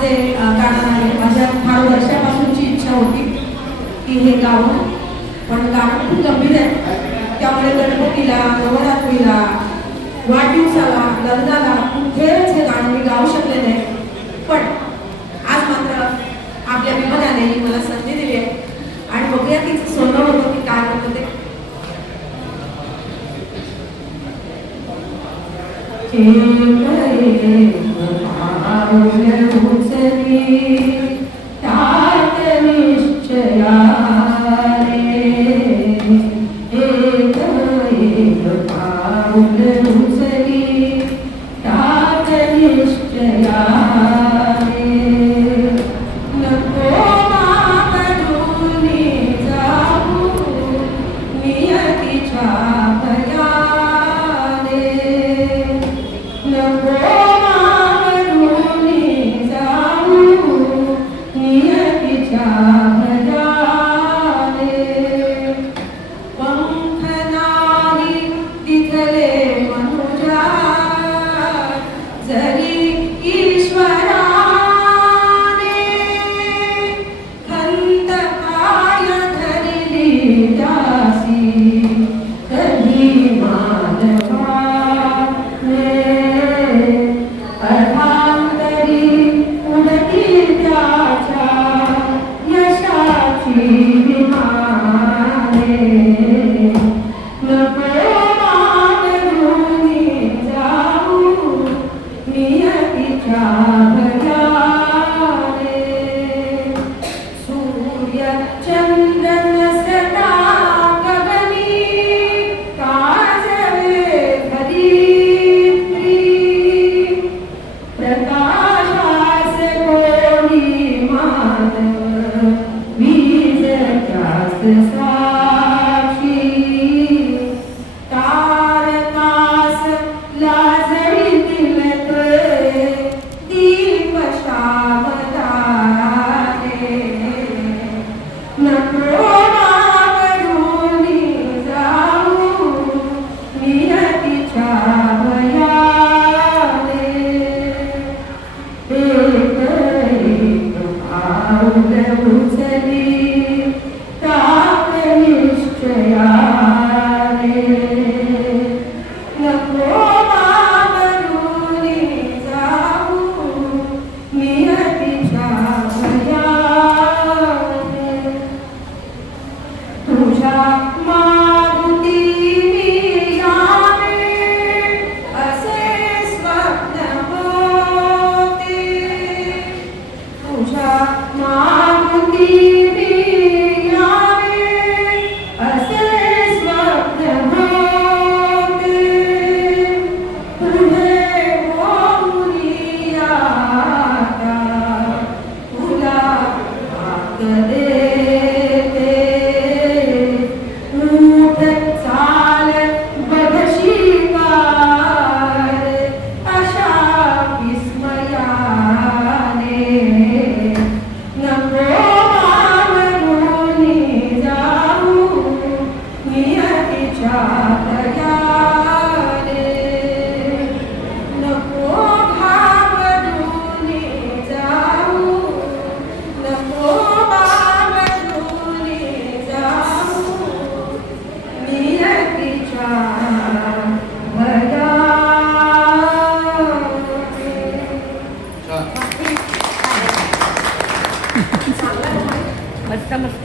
नावाचे गाणं आहे. माझ्या फार वर्षापासूनची इच्छा होती की हे गावं, पण गाणं खूप गंभीर आहे. त्यामुळे गणपतीला, नवरात्रीला, वाढदिवसाला, लग्नाला कुठेच हे गाणं मी गाऊ शकले नाही. पण आज मात्र आपल्या विभागाने मला संधी दिली आहे आणि बघूया की सोनं होतं की काय होतं ते. मस्त मस्त